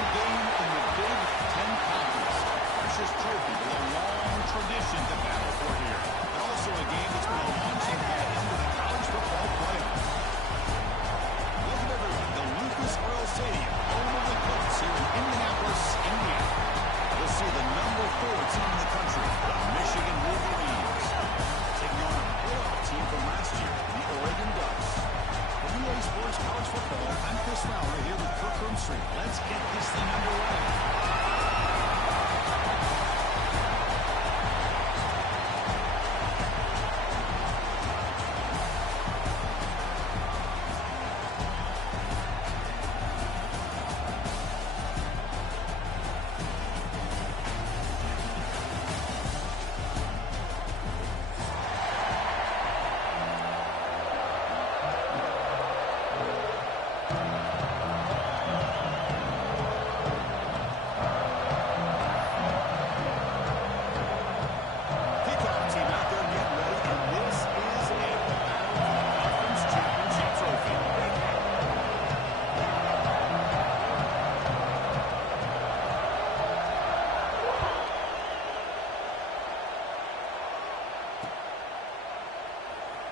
crucial game in the Big Ten Conference. Precious trophy with a long tradition to battle for here. And also a game that's been a launching pad into the college football playoff. Welcome everyone to Lucas Oil Stadium, home of the Colts here in Indianapolis, Indiana. We'll see the number 4 team in the country, the Michigan Wolverines, taking on a playoff team from last year, the Oregon Ducks. For EA Sports College Football, I'm Chris Fowler here with Kirk Roomstreet. Let's get this thing underway.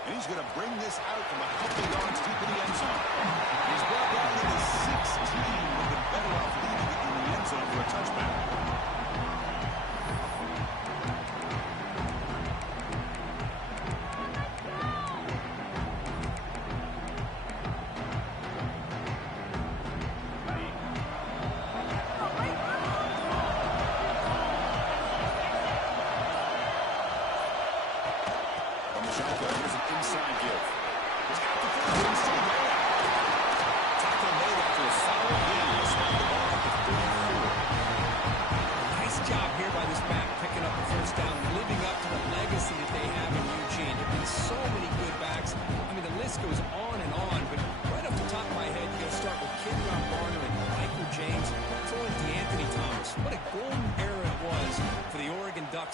He's going to bring this out from a couple yards deep in the end zone. He's brought down to the 16. Would have been better off leaving it in the end zone for a touchback.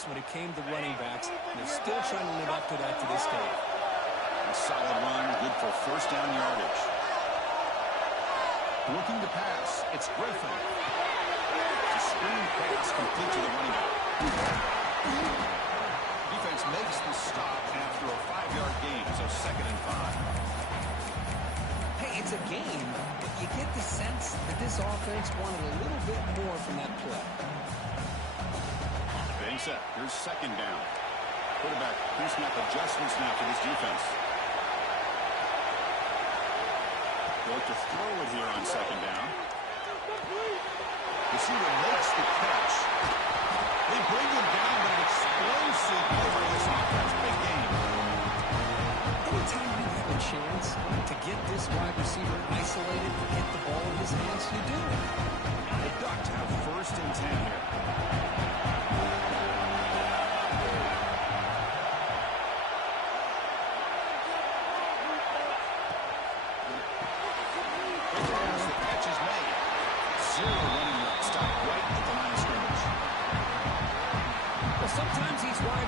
When it came to running backs, and they're still trying to live up to that to this day. A solid run, good for first down yardage. Looking to pass, it's Griffin. The screen pass complete to the running back. Defense makes the stop after a 5-yard gain, so 2nd and 5. Hey, it's a game, but you get the sense that this offense wanted a little bit more from that play. Set. Here's 2nd down. Quarterback pre-snap adjustments now for this defense. They'll look to throw it here on 2nd down. Receiver makes the catch. They bring him down with an explosive play by this offense. Big game. Anytime you have a chance to get this wide receiver isolated and get the ball in his hands, you do. The Ducks have 1st and 10 here.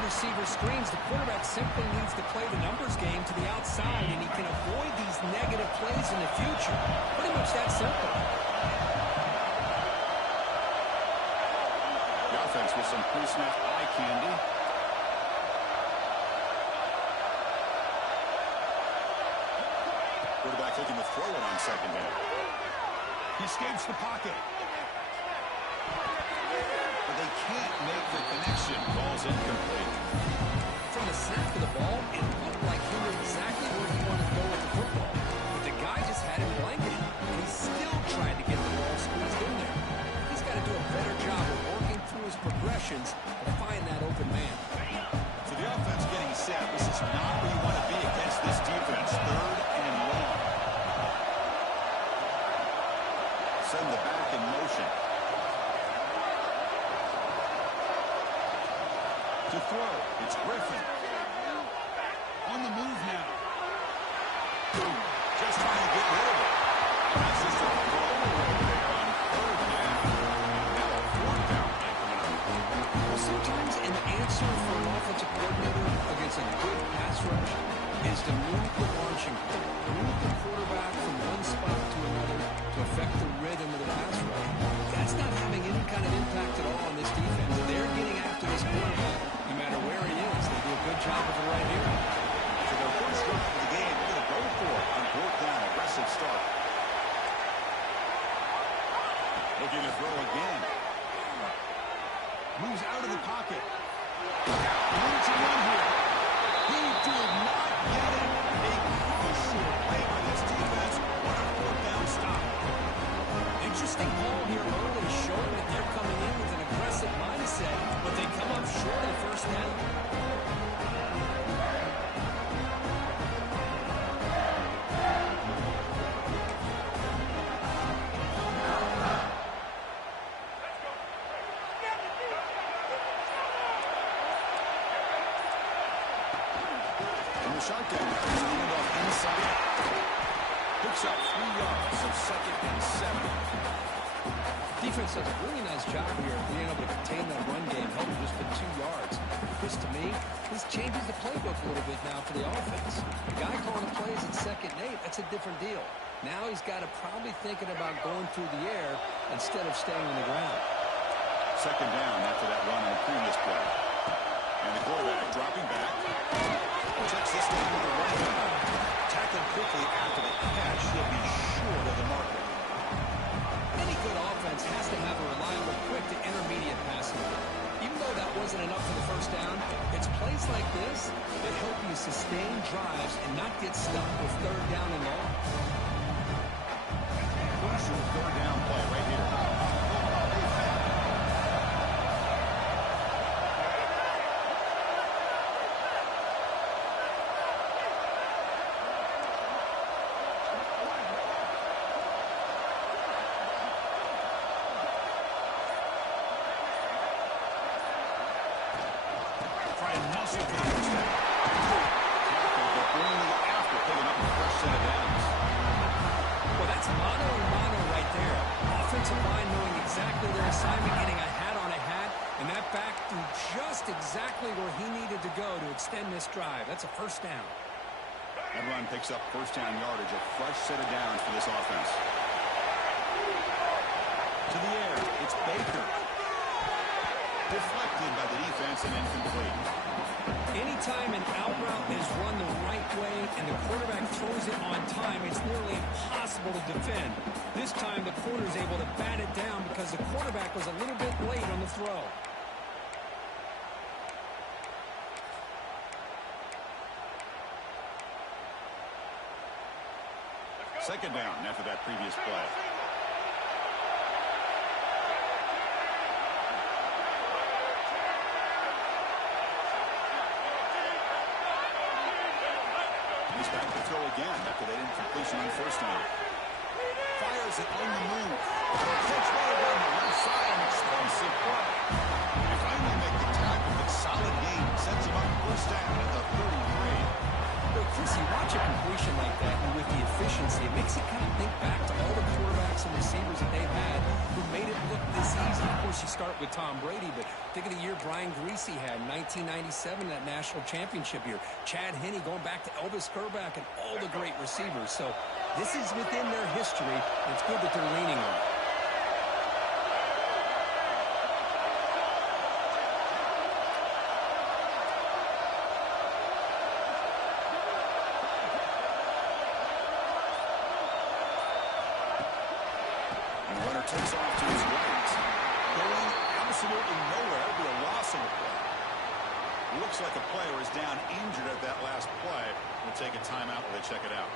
Receiver screens, the quarterback simply needs to play the numbers game to the outside, and he can avoid these negative plays in the future. Pretty much that simple. The offense with some pre-snap eye candy. Quarterback looking to throw it on 2nd down. He escapes the pocket. They can't make the connection. Ball's incomplete. From the snap of the ball, it looked like he knew exactly where he wanted to go with the football. But the guy just had him blanketed, and he still tried to get the ball squeezed in there. He's got to do a better job of working through his progressions to find that open man. So the offense getting set. This is not where you want to be against this defense. 3rd and long. Send the back in motion. To throw, it's Griffin. On the move now. Just trying to get rid of it. That's just a throwaway there on 3rd down. Now a 4th down play coming up. Well, sometimes an answer for an offensive coordinator against a good pass rush is to move the launching point, move the quarterback from one spot to another to affect the rhythm of the pass rush. Looking to throw again. Moves out of the pocket. Room to run here. He did not get it. A crucial play by this defense. What a fourth down stop. Interesting call here early, showing that they're coming in with an aggressive mindset, but they come up short of the first down. Shotgun handoff inside. Picks up 3 yards, so 2nd and 7. Defense does a really nice job here of being able to contain that run game, helping just for 2 yards. Chris, to me, this changes the playbook a little bit now for the offense. The guy calling the plays at 2nd and 8, that's a different deal. Now he's got to probably thinking about going through the air instead of staying on the ground. 2nd down after that run on the previous play. And the quarterback dropping back. Checks this down with the running back. Tackled quickly after the catch. He'll be short of the marker. Any good offense has to have a reliable, quick to intermediate passing game. Even though that wasn't enough for the first down, it's plays like this that help you sustain drives and not get stuck with 3rd down and long. Crucial 3rd down play right here. Exactly where he needed to go to extend this drive. That's a first down. That run picks up first down yardage, a fresh set of downs for this offense. To the air, it's Baker. Deflected by the defense and incomplete. Anytime an out route is run the right way and the quarterback throws it on time, it's nearly impossible to defend. This time the corner's able to bat it down because the quarterback was a little bit late on the throw. 2nd down after that previous play. He's back to throw again after that incompletion on first down. Fires it on the move. Catch right on the left side, an explosive play. They finally make the tackle, but solid gain sets him up first down at the 33. Chris, you watch a completion like that, and with the efficiency, it makes you kind of think back to all the quarterbacks and receivers that they've had who made it look this easy. Of course, you start with Tom Brady, but think of the year Brian Griese had in 1997, that national championship year. Chad Henne going back to Elvis Grbac and all the great receivers. So this is within their history, and it's good that they're leaning on it. Takes off to his right. Going absolutely nowhere. It'll be a loss on the play. Looks like a player is down injured at that last play. We'll take a timeout while they check it out.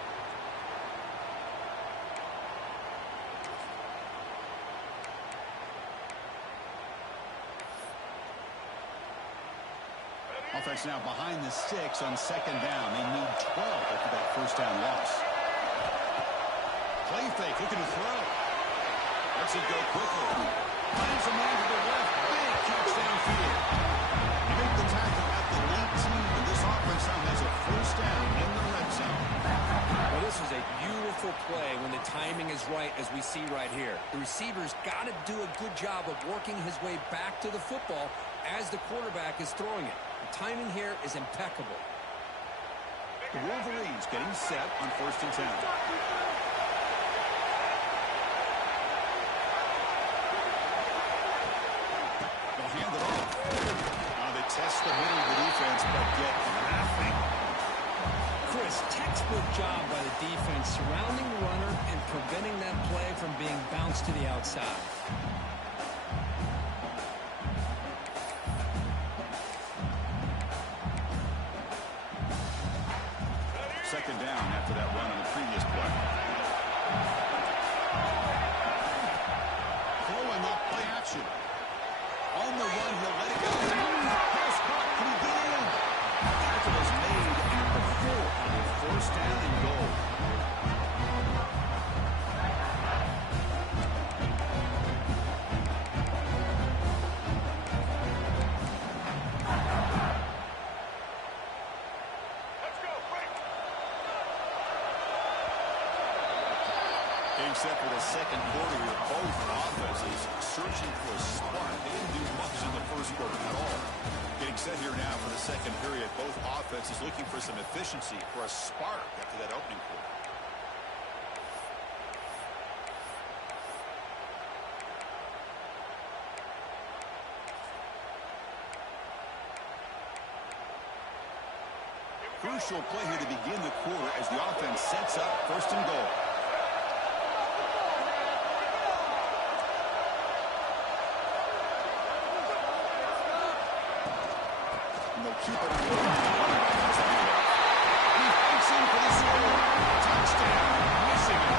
Offense now behind the 6 on 2nd down. They need 12 after that first down loss. Play fake, looking to throw. Lets it go quickly. Finds a man to the left. Big catch downfield. Make the tackle at the 19, but this offense now has a first down in the red zone. Well, this is a beautiful play when the timing is right, as we see right here. The receiver's got to do a good job of working his way back to the football as the quarterback is throwing it. The timing here is impeccable. The Wolverines getting set on 1st and 10. Hand it off. They test the middle of the defense, but get nothing. Chris, Just textbook job by the defense, surrounding the runner and preventing that play from being bounced to the outside. Second down after that run on the previous play. Throwing off play action. On the run, he'll let it go. Pass caught. Can he get in? Tackle is made at the 4 on first down and goal. Getting set for the second quarter here, both offenses searching for a spark. They didn't do much in the first quarter at all. Getting set here now for the second period, both offenses looking for some efficiency, for a spark after that opening quarter. Crucial play here to begin the quarter as the offense sets up first and goal. Keep it on the line. He fights in for the score. Touchdown. Missing it.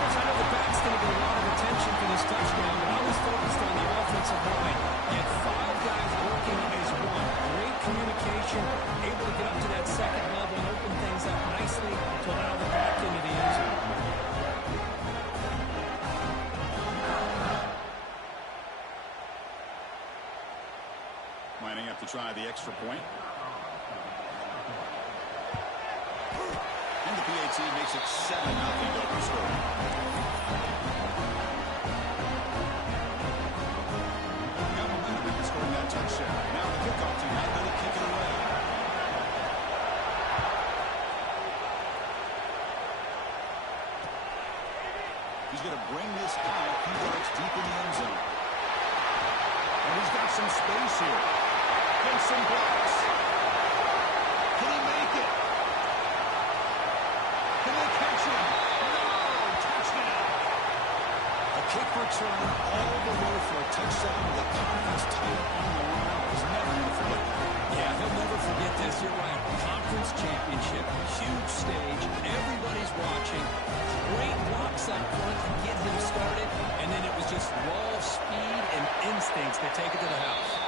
I know the back's going to get a lot of attention for this touchdown, but I was focused on the offensive line. Yet 5 guys working as one. Great communication, able to get up to that second level and open things up nicely to allow the back into the end zone. Lining up to try the extra point. And the PAT makes it 7-0 over score. Got momentum after scoring that touchdown. Now the kickoff team not going to kick it away. He's going to bring this out a few yards deep in the end zone. And he's got some space here. Some blocks. Can he make it? Can they catch him? No! Touchdown! A kick return all the way for a touchdown with a conference title on the line. He's never going to forget that. Yeah, he'll never forget this. You're right. Conference championship, huge stage. Everybody's watching. Great blocks up front to get him started. And then it was just raw speed and instincts that take it to the house.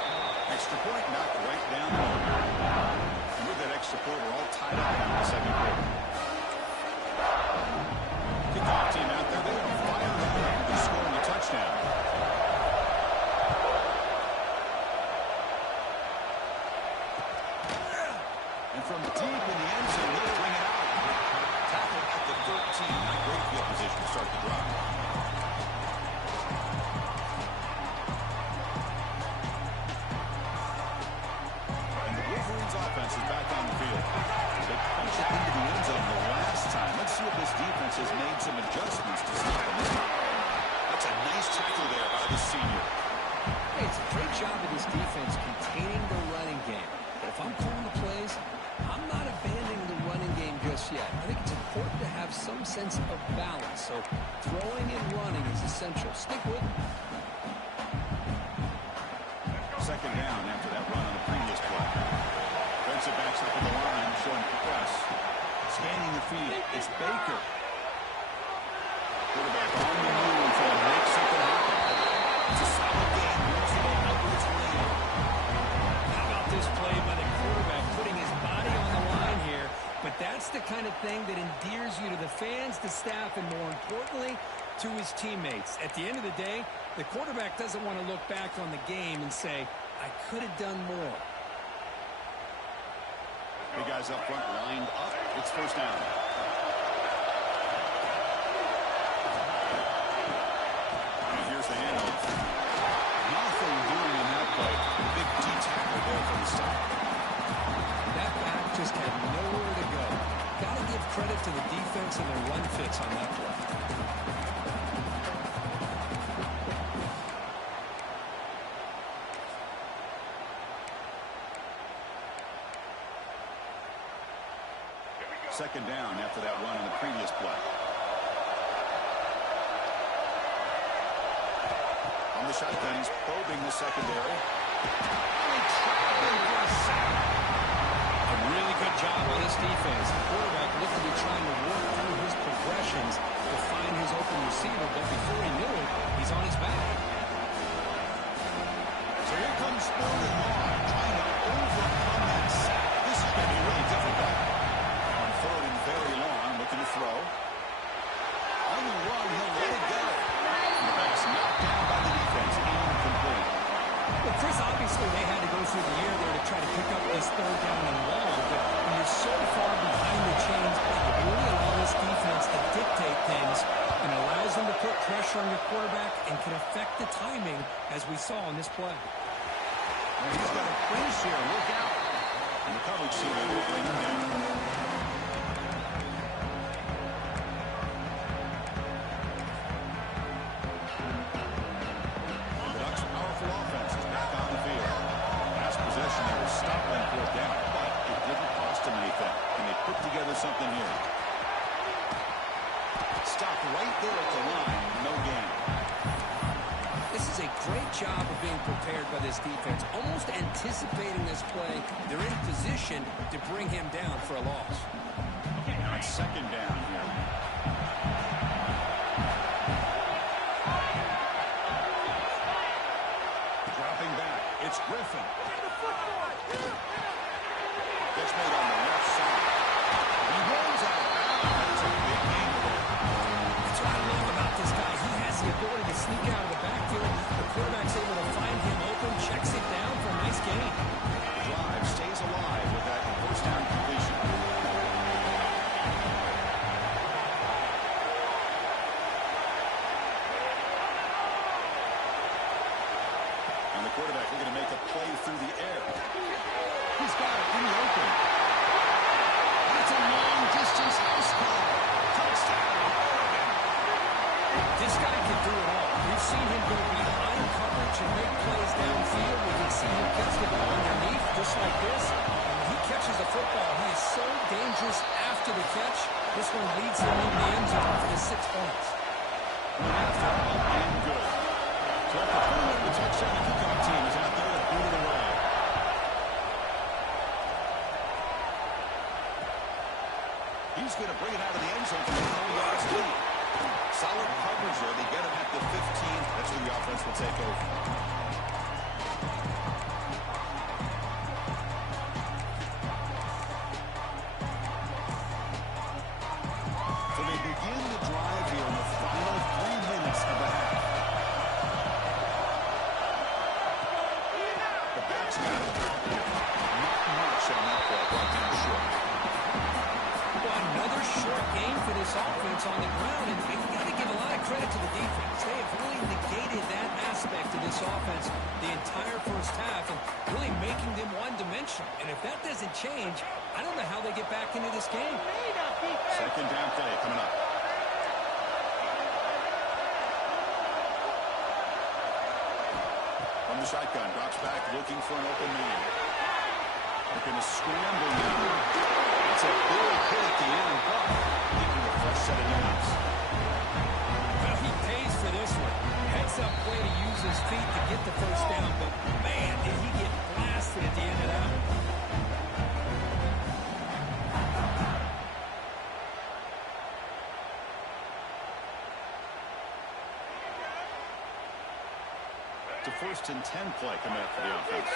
Extra point knocked right down the middle. And with that extra point, we're all tied up in the second quarter. Kickoff team out there. They're fired up after scoring a touchdown. And from deep in the end zone, they'll bring it out. Tackle at the 13. Not great field position to start the drive. Offense is back on the field. They punched it into the end zone the last time. Let's see if this defense has made some adjustments to stop them. That's a nice tackle there by the senior. Hey, it's a great job of this defense containing the running game. But if I'm calling the plays, I'm not abandoning the running game just yet. I think it's important to have some sense of balance. So throwing and running is essential. Stick with it. Second down after that run on the previous play. Defensive backs up on the line, showing press. Scanning the field. It's Baker. Quarterback on the move, trying to make something happen. It's a solid game. Moves the ball out with its lane. How about this play by the quarterback, putting his body on the line here? But that's the kind of thing that endears you to the fans, the staff, and more importantly, to his teammates. At the end of the day, the quarterback doesn't want to look back on the game and say, I could have done more. The guys up front lined up. It's first down. And here's the handoff. Nothing doing in that play. Big D tackle there from the start. That back just had nowhere to go. Got to give credit to the defense and their run fits on that play. second down after that run in the previous play. On the shotgun, he's probing the secondary. A really good job by this defense. The quarterback looked to be trying to work through his progressions to find his open receiver, but before he knew it, he's on his back. So here comes third and long, trying to overcome that sack. This is going to be really difficult. Now on third and very long, looking to throw. On the run, he'll let it go. The pass knocked down by the defense, incomplete. Well, Chris, obviously they had to go through the air there to try to pick up this third down and long, but when you're so far behind the chains, you really allow this defense to dictate things and allows them to put pressure on your quarterback and can affect the timing, as we saw in this play. And he's got a place here. Look out. And the coverage team will bring him down. The Ducks' powerful offense is back on the field. Last possession, they were stopped on fourth down, but it didn't cost them anything. And they put together something here. Stopped right there at the line. No gain. This is a great job of being prepared by this defense, almost anticipating this play. They're in position to bring him down for a loss. Now it's second down here. Dropping back, it's Griffin. Gets made on the left side. He rolls out of bounds. That's a big gain there. That's what I love about this guy. He has the ability to sneak out of the backfield. The quarterback's able to find him open, checks it down for a nice gain. The drive stays alive with that first down completion. And the quarterback looking to make a play through the air. He's got it in the open. That's a long-distance house call. Touchdown, Oregon. This guy can do it all. We've seen him go behind coverage and make plays downfield. We can see him catch the ball underneath, just like this. And when he catches the football, he is so dangerous after the catch. This one leads him into the end zone for the 6 points. After up and good. So after 20 the touchdown, the kickoff team is out there to boot it away. He's going to bring it out of the end zone from the 20-yard lead. Solid coverage there. They get him at the 15. That's where the offense will take over. So they begin the drive here in the final 3 minutes of the half. The backs got it. Not much on that play. Brought down short. Well, another short game for this offense on the ground, and you got to give a lot of credit to the defense. They have really negated that aspect of this offense the entire first half and really making them one-dimensional. And if that doesn't change, I don't know how they get back into this game. Second down play coming up. From the shotgun, drops back, looking for an open man. Looking to scramble now. It's a big hit at the end, but making a fresh set of downs. Well, he pays for this one. Heads-up play to use his feet to get the first down, but man, did he get blasted at the end of that one. The first and 10 play coming up for the offense.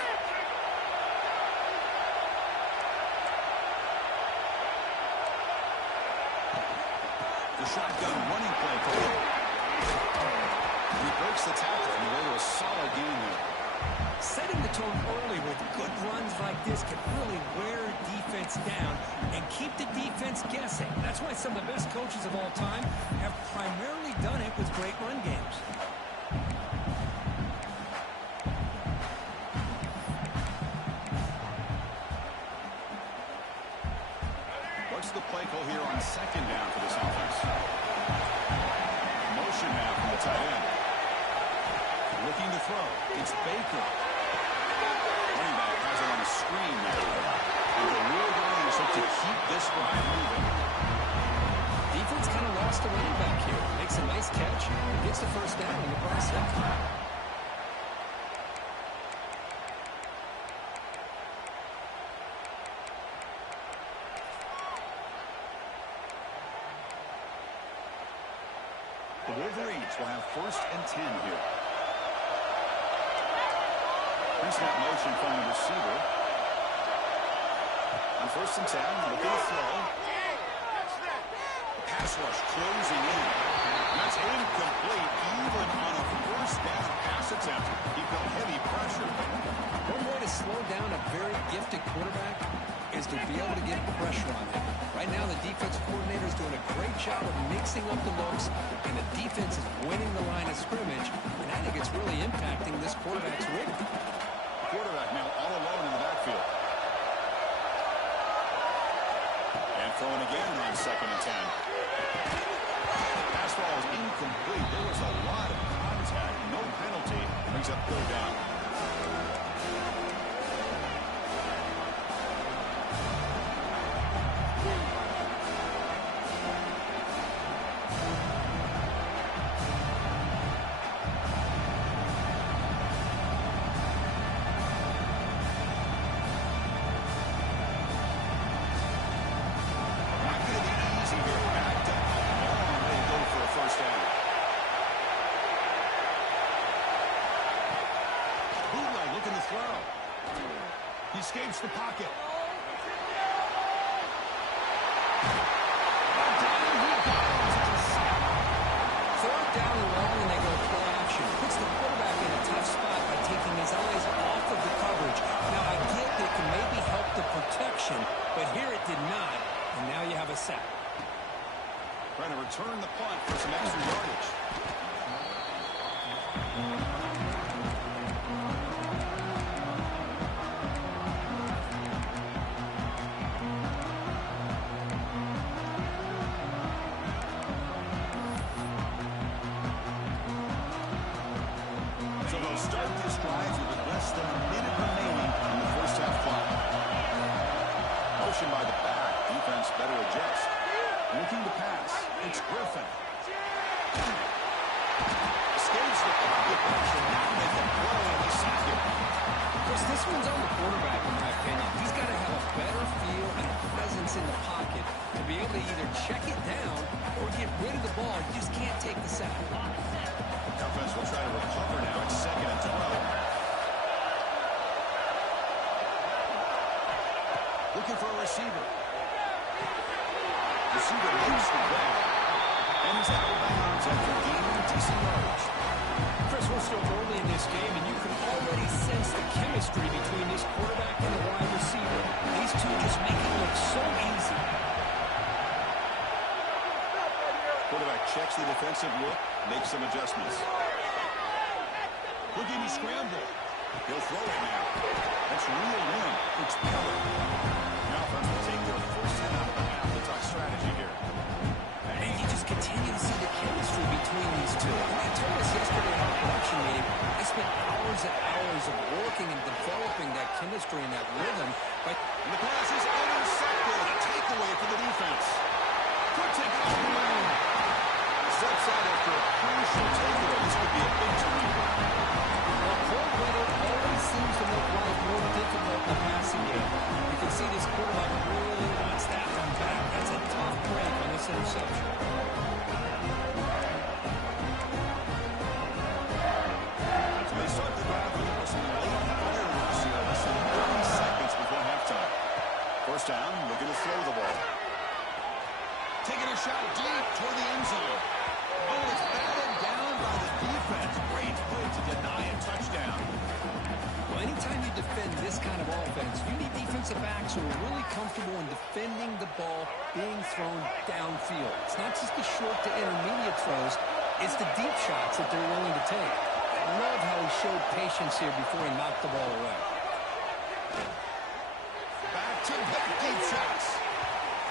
The shotgun running play coming up. He breaks the tackle and away to a solid gain there. Setting the tone early with good runs like this can really wear defense down and keep the defense guessing. That's why some of the best coaches of all time have primarily done it with great run games. What's the play call here on second down for this offense? Motion now from the tight end. Looking to throw. It's Baker. Running back has it on the screen now. And the real running just look to keep this drive moving. Defense kind of lost a running back here. Makes a nice catch. Gets the first down in the process. The Wolverines will have 1st and 10 here. Pre-snap motion from the receiver. On 1st and 10, looking to throw. The pass rush closing in. That's incomplete even on a 1st down pass attempt. He felt heavy pressure. One way to slow down a very gifted quarterback is to be able to get pressure on him. Right now, the defensive coordinator is doing a great job of mixing up the looks, and the defense is winning the line of scrimmage, and I think it's really impacting this quarterback's rhythm. Quarterback now all alone in the backfield. And throwing again on 2nd and 10. Pass ball is incomplete. There was a lot of contact. No penalty. Brings up 3rd down. Escapes the pocket. Third down and long, and they go play action. Puts the quarterback in a tough spot by taking his eyes off of the coverage. Now, I get that it can maybe help the protection, but here it did not, and now you have a sack. Trying to return the punt for some extra yardage. So they'll start this drive with less than a minute remaining in the 1st half clock. Motion by the back. Defense better adjust. Looking to pass. It's Griffin. Escapes the pocket pressure. Now make a play and they sack it. Chris, this one's on the quarterback, in my opinion. He's got to have a better feel and a presence in the pocket to be able to either check it down or get rid of the ball. You just can't take the sack. The offense will try to recover now. It's 2nd and 12. Looking for a receiver. Receiver makes the grab. And he's out of bounds after gaining decent yards. Chris, we're still early in this game, and you can already sense the chemistry between this quarterback and the wide receiver. These two just make it look so easy. Quarterback checks the defensive look, makes some adjustments. Looking to scramble. He'll throw it now. That's real in. It's Miller. The offense will take their 1st and out of the half to talk strategy here. And you just continue to see the chemistry between these two. I told us yesterday in our production meeting, I spent hours and hours of working and developing that chemistry and that rhythm. But the pass is intercepted. A takeaway for the defense. Could take off the line. Steps out after a crucial takeaway. This could be a big turning point. well, cold weather always seems to make life more difficult in the passing game. You can see this quarterback really wants that one back. That's a tough break on this interception. So they start the drive with some late fireworks here. Less than 30 seconds before halftime. 1st down, looking to throw the ball. Taking a shot deep toward the end zone. Oh, it's batted down by the defense. Great play to deny a touchdown. Well, anytime you defend this kind of offense, you need defensive backs who are really comfortable in defending the ball being thrown downfield. It's not just the short to intermediate throws, it's the deep shots that they're willing to take. I love how he showed patience here before he knocked the ball away. Back to back deep shots.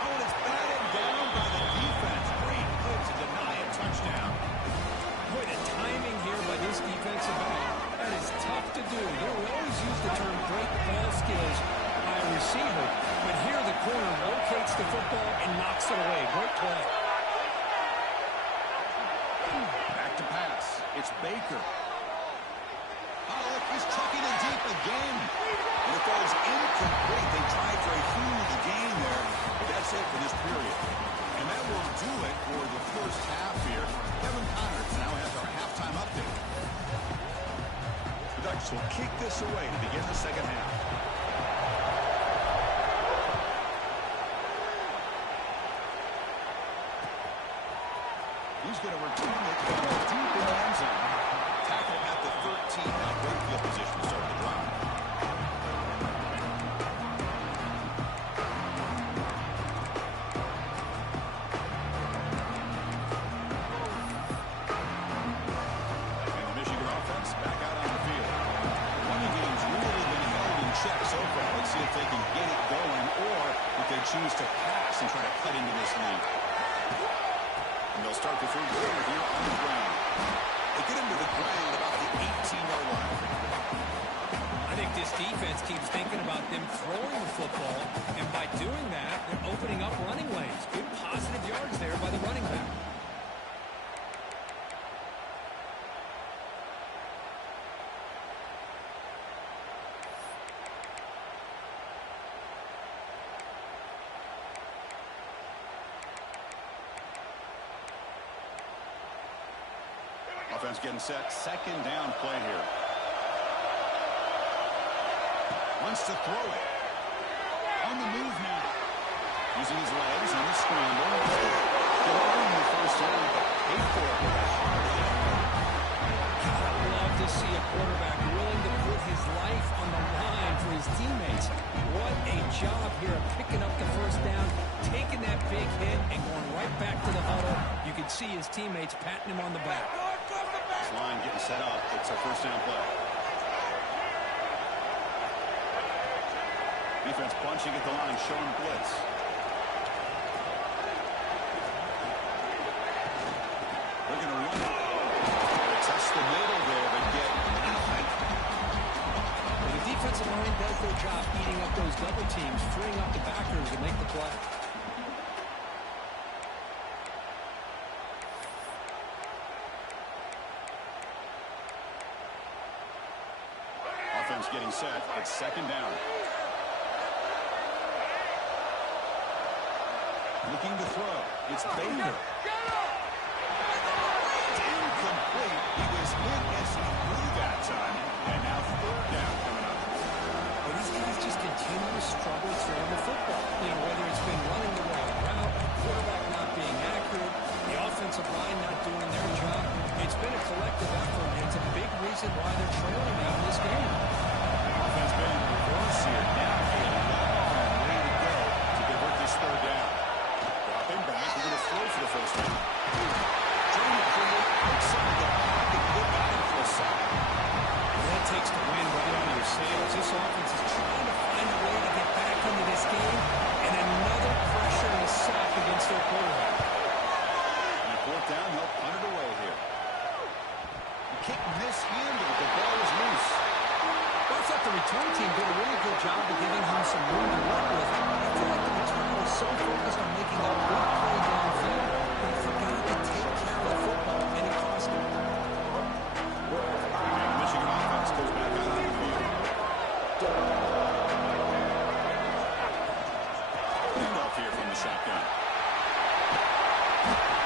Oh, and it's batted down by the defense. Great play to deny a touchdown. Boy, the timing here by this defensive back, that is tough to do. You know, we always use the term great ball skills by a receiver, but here the corner locates the football and knocks it away. Great play. Back to pass. It's Baker. He's trucking it deep again. And it falls incomplete. They tried for a huge gain there, but that's it for this period. And that will do it for the first half here. Kevin Connors now has our halftime update. The Ducks will kick this away to begin the second half. He's going to return it deep in the end zone. Tackle at the 13. Now great field position to start the drive. And the Michigan offense back out on the field. The running game's really been held in check so far. Let's see if they can get it going or if they choose to pass and try to cut into this lead. And they'll start the third quarter here on the ground. They get him to the ground about the 18-yard line. I think this defense keeps thinking about them throwing the football, and by doing that, they're opening up running lanes. Good positive yards there by the running back. Offense getting set. Second down play here. Wants to throw it. On the move now. Using his legs on the scramble. Going the first down. Paid for it with a hard hit. I'd love to see a quarterback willing to put his life on the line for his teammates. What a job here of picking up the first down, taking that big hit, and going right back to the huddle. You can see his teammates patting him on the back. This line getting set up. It's a first down play. Defense bunching at the line, showing blitz. They're going to run it. Test the middle there, but get nothing. Well, the defensive line does their job eating up those double teams, freeing up the backers to make the play. Offense getting set. It's second down. Looking to throw. It's Baker. It's incomplete. He was hit as he threw that time. And now third down coming up. Well, these guys just continue to struggle throwing the football. You know, whether it's been running the wrong route, the quarterback not being accurate, the offensive line not doing their job. It's been a collective effort, and it's a big reason why they're trailing now in this game. Offense been in reverse here. Now a long way to go to convert this third down. Dropping back. We're going to throw for the first down. Trying to create outside the pocket. Good batting for a sack. Well, that takes the wind right out of your sails. This offense is trying to find a way to get back into this game, and another pressure and a sack against their quarterback. And fourth down, they'll punt it away here. The kick mishandled. The ball is loose. Well, I thought the return team did a really good job of giving him some room to work with. I feel like the returner was so focused on making a big play downfield that he forgot to take care of the football, and it cost him. And the Michigan offense goes back out on the field. Handoff here from the shotgun.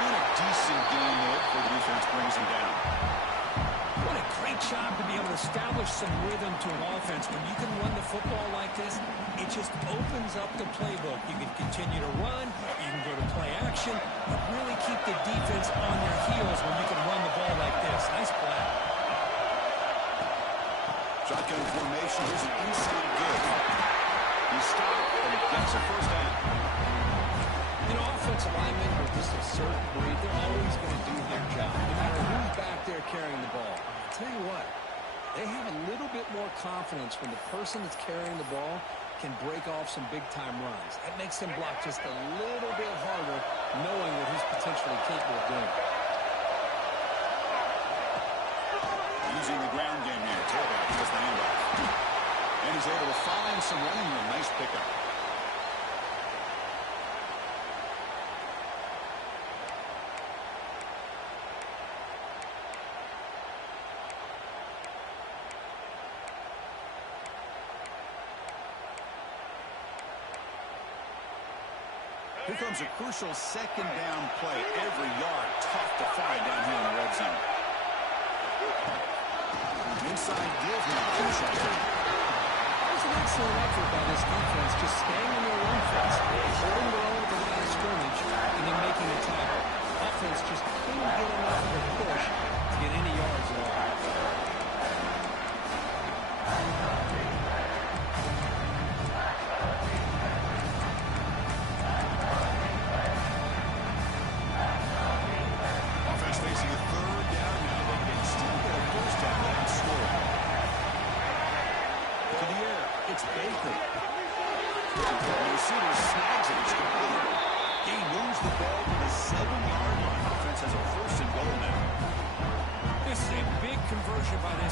And a decent game there before the defense brings him down. What a great job to be able to establish some rhythm to an offense. When you can run the football like this, it just opens up the playbook. You can continue to run, you can go to play action, but really keep the defense on their heels when you can run the ball like this. Nice play. Shotgun formation. Here's an inside good. He stopped and he gets a first down. You know, offensive linemen are just a certain breed. They're always going to do their job, no matter who's back there carrying the ball. I'll tell you what, they have a little bit more confidence when the person that's carrying the ball can break off some big-time runs. That makes them block just a little bit harder, knowing what he's potentially capable of doing. Using the ground game here. Tailback does the handoff. And he's able to find some running room. Nice pickup. Here comes a crucial second down play. Every yard tough to find down here in the red zone. Inside give now. That was an excellent effort by this defense, just staying on their run fence, holding their own at the line of scrimmage, and then making a tackle. Offense just couldn't get enough of a push to get any yards at all.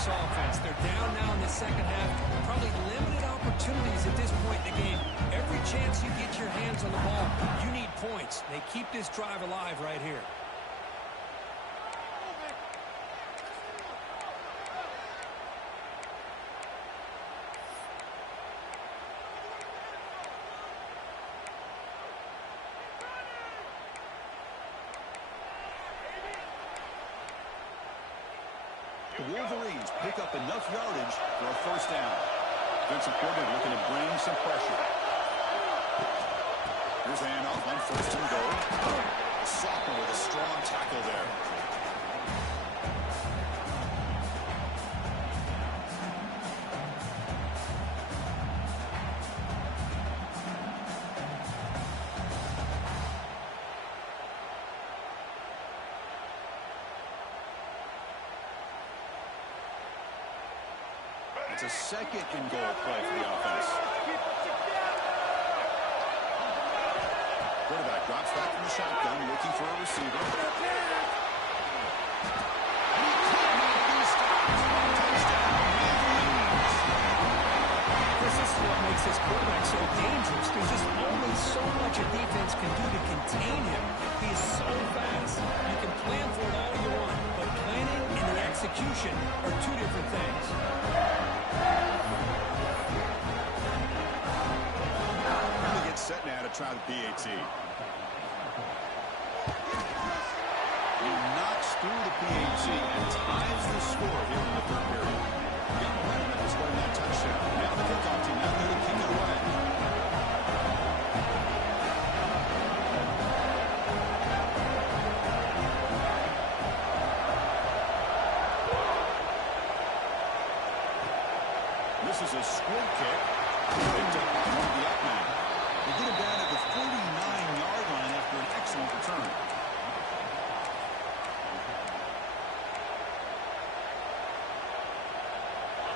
Offense. They're down now in the second half. Probably limited opportunities at this point in the game. Every chance you get your hands on the ball, you need points. They keep this drive alive right here. The Wolverines pick up enough yardage for a first down. Vincent Porter looking to bring some pressure. Here's the handoff on first and goal. A sophomore with a strong tackle there. It's a second and goal play for the offense. Quarterback drops back from the shotgun, looking for a receiver. This is what makes this quarterback so dangerous. There's just only so much a defense can do to contain him. He is so fast. You can plan for it all you want, but planning and the execution are two different things. Set now to try the PAT. He knocks through the PAT and ties the score here in the third period. We got momentum at the score in that touchdown. Now the kickoff team out there to kick it away. This is a squib kick. Picked up by one of the up-men. They get him down at the 49-yard line after an excellent return.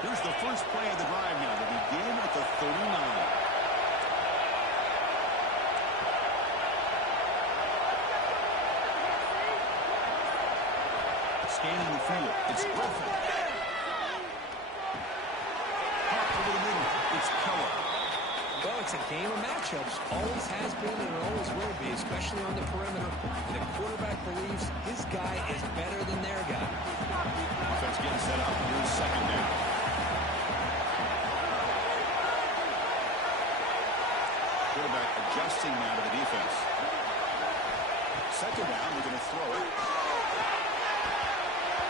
Here's the first play of the drive now. They begin at the 39. Scanning the field. It's Griffin. Hop over the middle. It's Keller. Well, it's a game of matchups. Always has been and it always will be, especially on the perimeter. And the quarterback believes his guy is better than their guy. Offense getting set up. Here's second down. Quarterback adjusting now to the defense. Second down, we're going to throw it.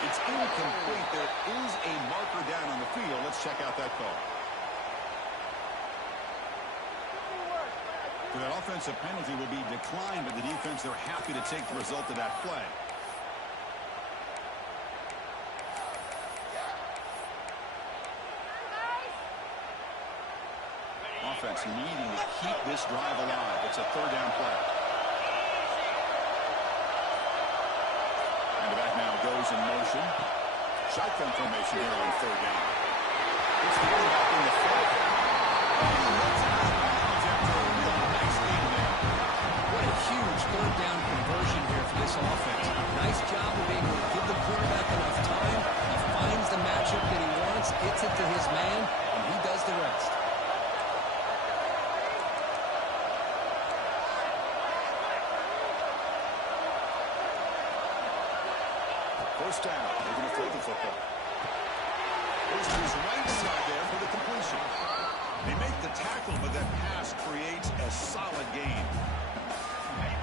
It's incomplete. There is a marker down on the field. Let's check out that call. So that offensive penalty will be declined by the defense. They're happy to take the result of that play. Offense needing to keep this drive alive. It's a third down play. And the back now goes in motion. Shotgun formation here on third down. It's the quarterback in the flat. What a huge third down conversion here for this offense. Nice job of being able to give the quarterback enough time. He finds the matchup that he wants, gets it to his man, and he does the rest. First down. They're going to throw the football. Goes to his right side there for the completion. They make the tackle, but that pass creates a solid gain.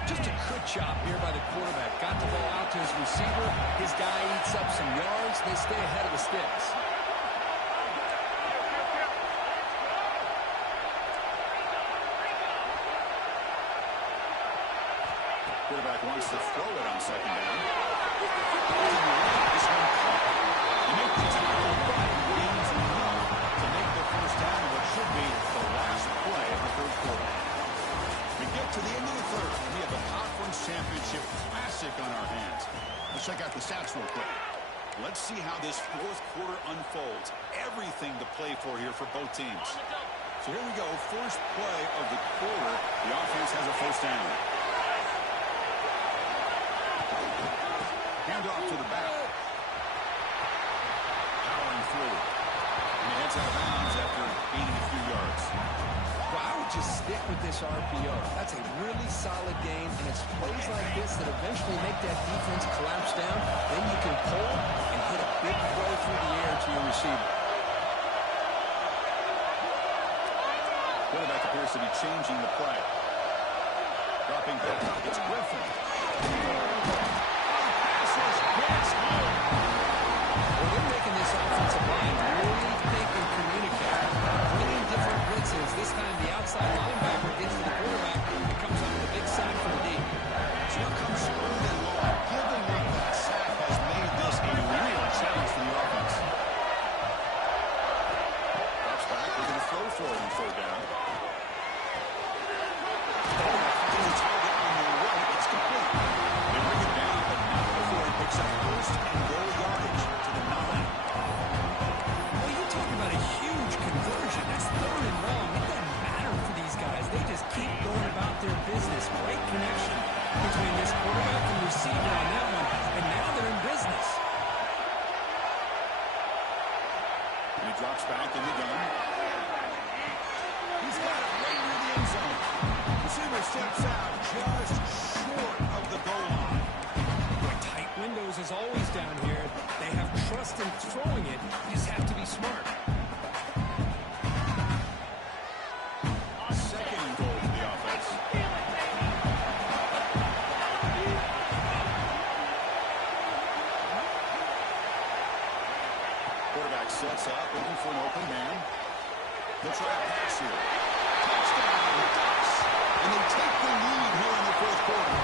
Just a good job here by the quarterback. Got the ball out to his receiver. His guy eats up some yards. They stay ahead of the sticks. Quarterback wants to throw it on second down. This one caught. They make the tackle, but gains enough to make the first down in what should be the last play of the third quarter. We get to the end of the third, and we have a conference championship classic on our hands. Let's check out the stats real quick. Let's see how this fourth quarter unfolds. Everything to play for here for both teams. So here we go. First play of the quarter. The offense has a first down. Hand off to the back. Powering through. And he heads out of bounds after gaining a few yards. Well, I would just stick with this RPO. That's a really solid game, and it's plays like this that eventually make that defense collapse down. Then you can pull and hit a big throw through the air to your receiver. Quarterback appears to be changing the play. Dropping back. It's Griffin. Well, they're making this offensive line really think and communicate. Bringing different blitzes. This time the outside linebacker gets to the quarterback and comes up with a big sack from the deep. So here comes third and long. Giving up that sack has made this a real challenge for the offense. Drops back. They're going to throw for it on third down. Finds the target on the right. It's complete. They bring it down, but not before he picks up first and goal yardage to the 9. Well, you talk about a huge conversion. That's third and long. It doesn't matter for these guys. They just keep going about their business. Great connection between this quarterback and receiver on that one, and now they're in business. And he drops back in the gun. He's got it right near the end zone. Receiver steps out just short of the goal line. Tight windows as always down here. They have trust in throwing it. You just have to be smart. Second and goal for the offense. Quarterback sets up, looking for an open man. He'll try a pass here. Touchdown, Ducks! And they take the lead here in the fourth quarter.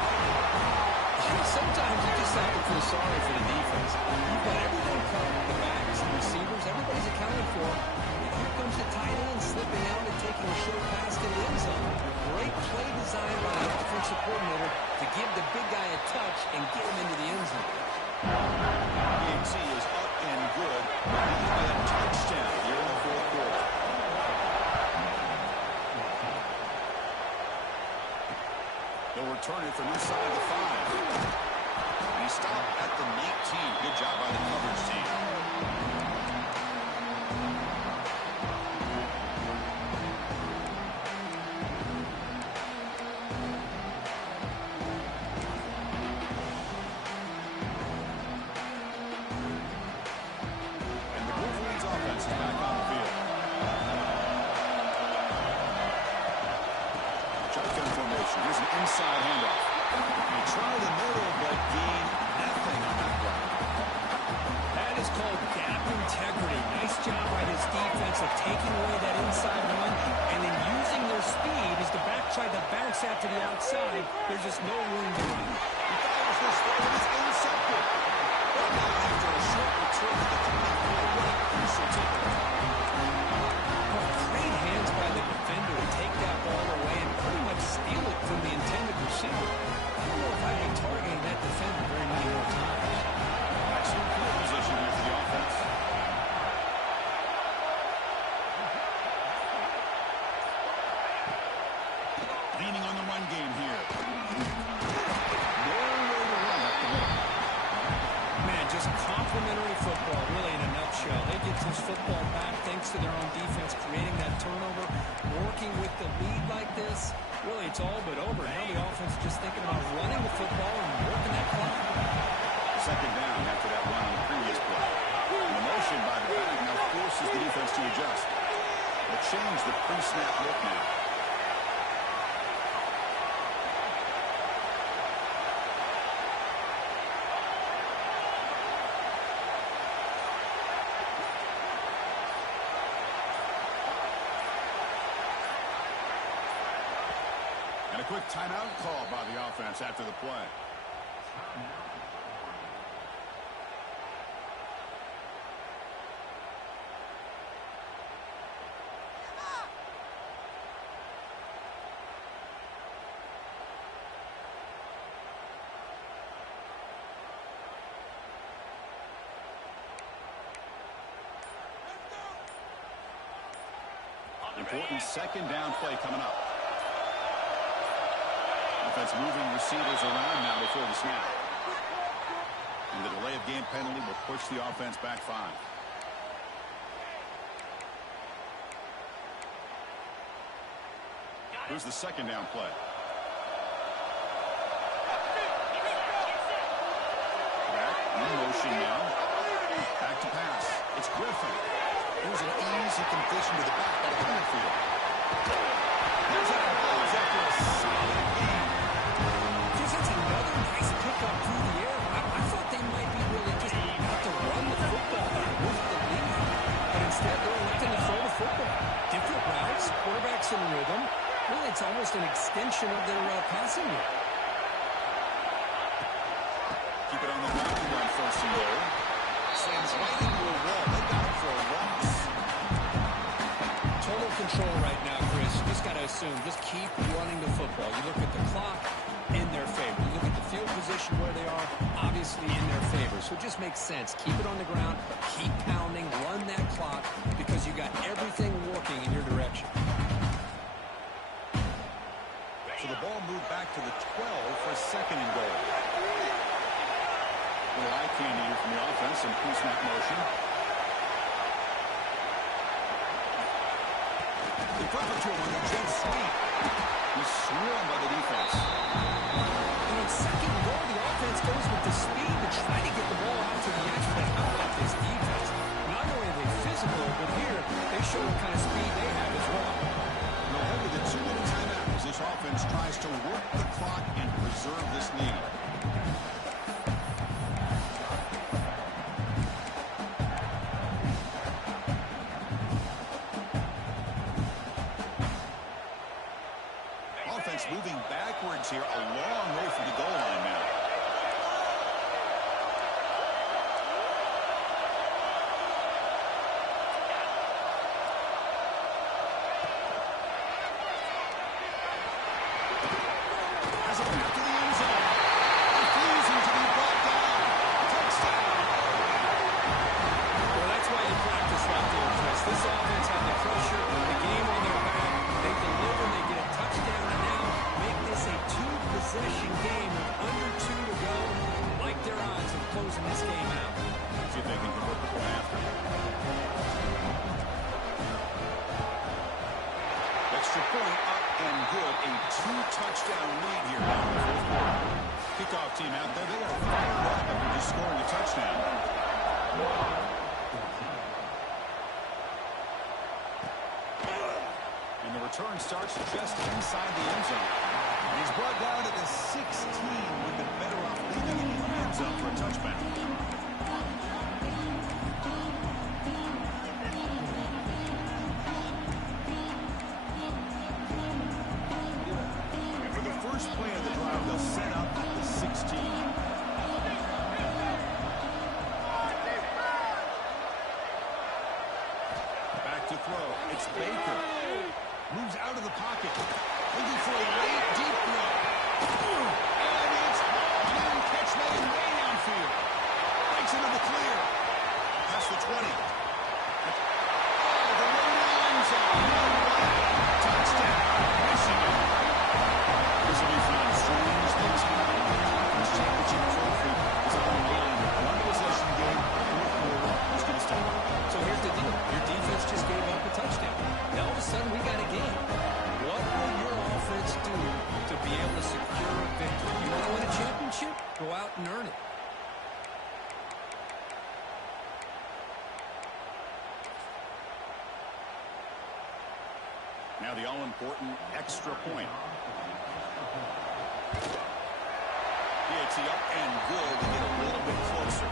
Sometimes you just have to feel sorry for the defense. You've got everything covered. The backs, the receivers, everybody's accounted for. And here comes the tight end slipping out and taking a short pass to the end zone. Great play design by the offensive coordinator to give the big guy a touch and get him into the end zone. PAT is up and good. He's got a touchdown here in the fourth quarter. They'll return it from inside the 5. And he stopped at the 19. Good job by the coverage team. And the Wolverines offense is back on the field. Shotgun formation. Here's an inside handoff. They try the middle, but gain nothing on that play. That is called gap integrity. Nice job by his defense of taking away that inside one and then using their speed as the back tried to bounce out to the outside. There's just no room to run. He thought it was intercepted. But now after a short return to the complete play, so Great hands by the defender to take that ball away and pretty much steal it from the intended receiver. I don't know if I'd be targeting that defender very many more times. excellent field position here for the offense. Leaning on the run game here. Nowhere to run up the middle. Man, just complimentary football, really, in a nutshell. this football back thanks to their own defense, creating that turnover, working with the lead like this. Really, it's all but over. Now the offense is just thinking about running the football and working that clock. Second down after that run on the previous play. And the motion by the back now forces the defense to adjust. They'll change the pre-snap look now. And a quick timeout call by the offense after the play. Important second down play coming up. Offense moving receivers around now before the snap. And the delay of game penalty will push the offense back 5. Here's the second down play. Back in motion now. Back to pass. It's Griffin. Here's an easy completion to the back out of the midfield. There's out of bounds after a solid game. Just it's another nice pickup through the air. I thought they might be really just about to run the football with the lead. But instead, they're electing to throw the football. Different routes, quarterbacks in rhythm. Really, it's almost an extension of their passing game. Keep it on the ground, run first and goal. Slams right into a wall. They got it for a loss. Total control right now, Chris. You just got to assume. Just keep running the football. You look at the clock, in their favor. You look at the field position where they are, obviously in their favor. So it just makes sense. Keep it on the ground. Keep pounding. Run that clock because you got everything working in your direction. So the ball moved back to the 12 for second and goal. A little eye candy here from the offense in pre-snap motion. They flip it to him on the jet sweep. He's swarmed by the defense. And on second and goal, the offense goes with the speed to try to get the ball out to the edge. But how about this defense? Not only are they physical, but here they show what kind of speed they have as well. Now ahead with a 2-minute timeout as this offense tries to work the clock and preserve this lead. Offense moving backwards here, a long way from the goal line now. Has a path to the end zone. Refusing to be brought down. Touchdown. Well, that's why you practice right there, Chris. This offense had the pressure, the game on their back. They deliver, they get a touchdown, and now make this a two-possession game with under 2 to go. Like their odds of closing this game out. See if they can convert the point after. Extra point up and good. A 2-touchdown lead here now in the fourth quarter. Kickoff team out there. They are fired up after just scoring a touchdown. And the return starts just inside the end zone. He's brought down at the 16. Would have been better off leaving it in the end zone for a touchback. And for the first play of the drive, they'll set up at the 16. Back to throw. It's Baker. Moves out of the pocket. Looking for a late, deep throw. And it's one catch made way downfield. Breaks into the clear. Past the 20. Oh, the way to the end zone. Touchdown, Michigan. This will be fun. Strange the time. Conference championship trophy is on the line. One possession game. Fourth quarter. Let's get it started. So here's the Now the all-important extra point. PAT up and good to get a little bit closer.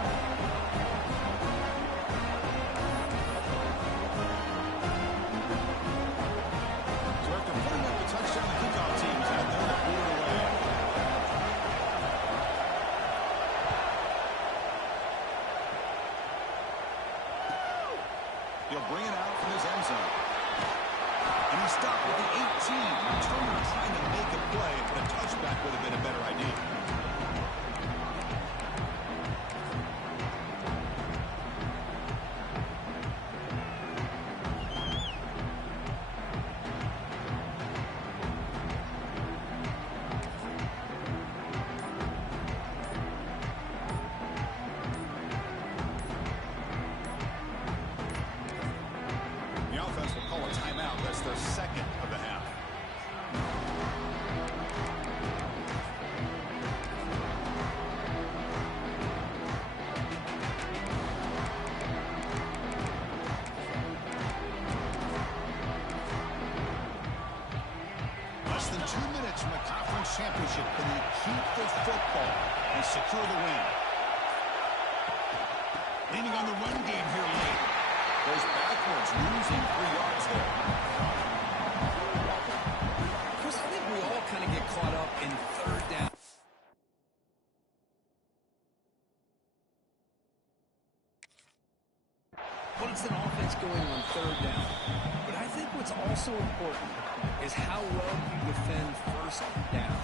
So after putting up the touchdown, the kickoff team is out there to put it away. He'll bring it out from his end zone. And he stopped with the 18. Returner trying to make a play, but a touchback would have been a better idea. Less than 2 minutes from the conference championship. Can they keep the football and secure the win? Leaning on the run game here late. Goes backwards, losing 3 yards there. Chris, I think we all kind of get caught up in third down. When it's an offense going on third down. But I think what's also important is how well you defend first down.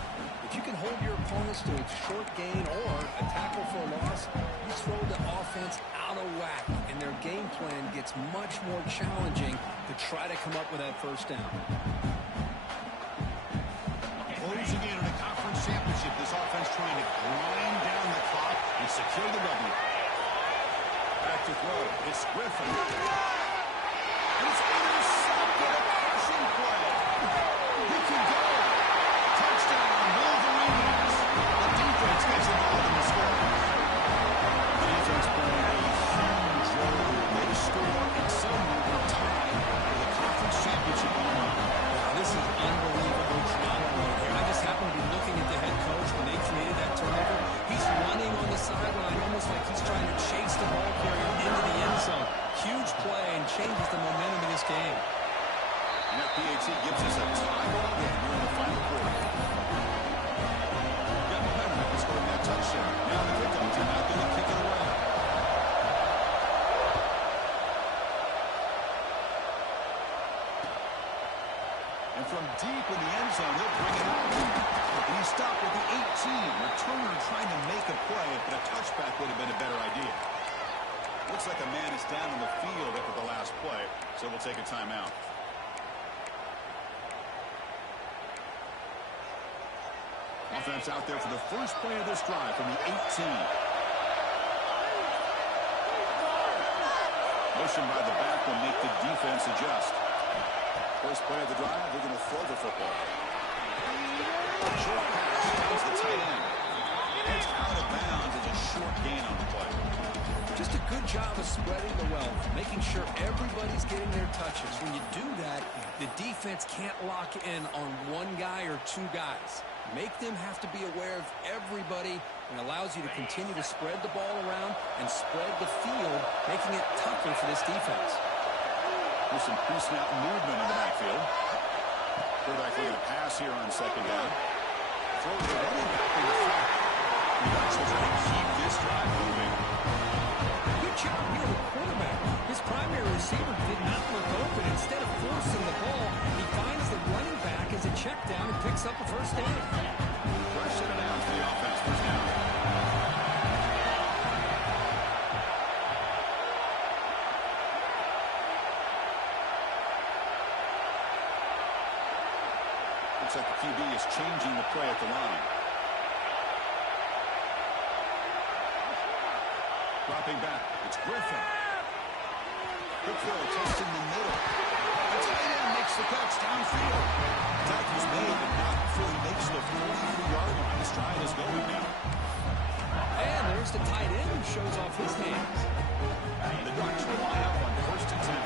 If you can hold your opponents to a short gain or a tackle for a loss, you throw the offense out of whack, and their game plan gets much more challenging to try to come up with that first down. Closing in on a conference championship, this offense trying to grind down the clock and secure the W. Back to throw. It's Griffin. And it's intercepted. A passing play. He can go. Touchdown, Wolverines. The defense gets involved in the score. The defense playing a huge role. They score and some move are tied for the conference championship on the line. Wow, this is unbelievable drama right here. I just happen to be looking at the head coach when they created that turnover. He's running on the sideline almost like he's trying to chase the ball carrier into the end zone. Huge play and changes the momentum of this game. And that PAT gives us a tie ball game here in the final quarter. Got momentum after scoring that touchdown. Now the kickoff team out there to kick it away. And from deep in the end zone, they'll bring it out. And he stopped with the 18. Returner trying to make a play, but a touchback would have been a better idea. Looks like a man is down on the field after the last play, so we'll take a timeout. Offense out there for the first play of this drive from the 18. Motion by the back will make the defense adjust. First play of the drive, they're going to throw the football. Short pass finds the tight end. It's out of bounds. It's a short gain on the play. Just a good job of spreading the wealth, making sure everybody's getting their touches. When you do that, the defense can't lock in on one guy or two guys. Make them have to be aware of everybody, and allows you to continue to spread the ball around and spread the field, making it tougher for this defense. There's some pre-snap movement in the backfield. Quarterback looking to pass here on second down. Throw to the running back in the front. The Ducks will try to keep this drive moving. Good job here, the quarterback. His primary receiver did not look open. Instead of forcing the ball, he finds the running back as a check down and picks up a first down. Fresh set of downs for the offense. First down. Looks like the QB is changing the play at the line. Dropping back. It's Griffin. Quick throw, testing the middle. The tight end makes the catch downfield. Tackle's made, but not before he makes the 43-yard line. The stride is going now. And there's the tight end who shows off his hands. The Ducks will line up on first and 10.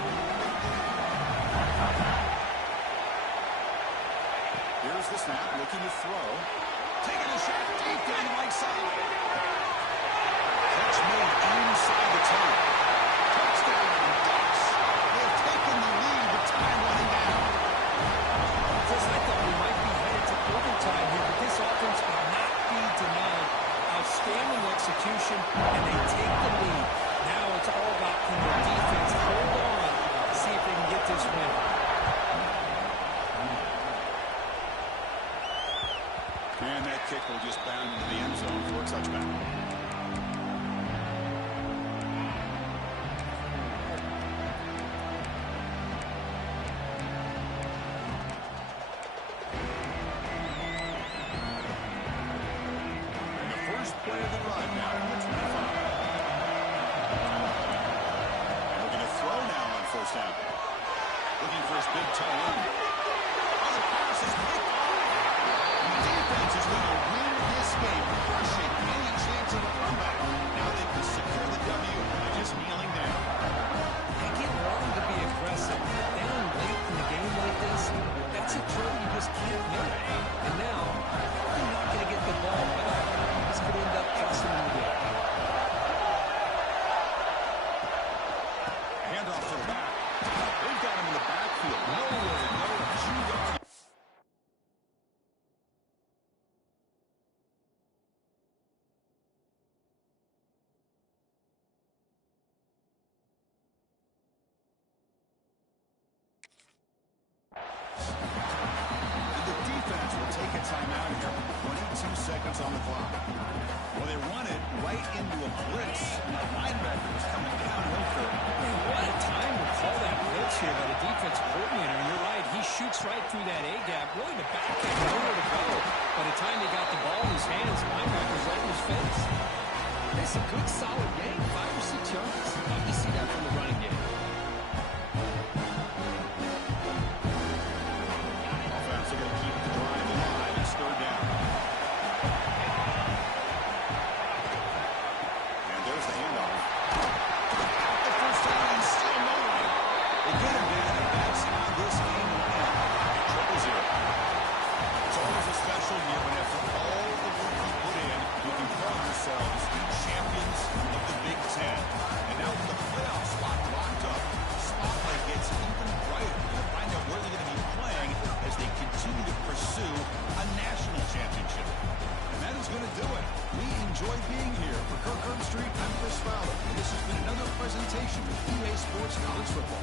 Big toe in. Oh, the pass is picked off. The defense is going to win this game, crushing any chance of a comeback. Now they can secure the W by just kneeling down. They get wrong to be aggressive. Down late in the game like this, that's a drill you just can't make. And now, they're not going to get the ball back. This could end up costing them the game. Handoff to the back. They've got him in the backfield. Nowhere to go. 2 yards. The defense will take a timeout here. 22 seconds on the clock. Well, they run it right into a blitz. The linebacker is coming downhill for it. Man, what a time to call that blitz here by the defensive coordinator. You're right. He shoots right through that A-gap. Really, the back had nowhere to go. By the time he got the ball in his hands, the linebacker's right in his face. It's a good, solid game. 5 or 6 yards. Love to see that from the running game. Offense are going to keep the drive alive. It's 3rd down. And there's the handoff. The first down and still no one. They get him down, and that's how this game will end. 0-0. It's always a special year when after all the work you put in, you can call yourselves champions of the Big Ten. And now with the playoff spot locked up, the spotlight gets even brighter. You'll find out where they're going to be playing as they continue to pursue a national championship. And that is going to do it. We enjoy being here. For Kirk Herbstreit, I'm Chris Fowler. And this has been another presentation of EA Sports College Football.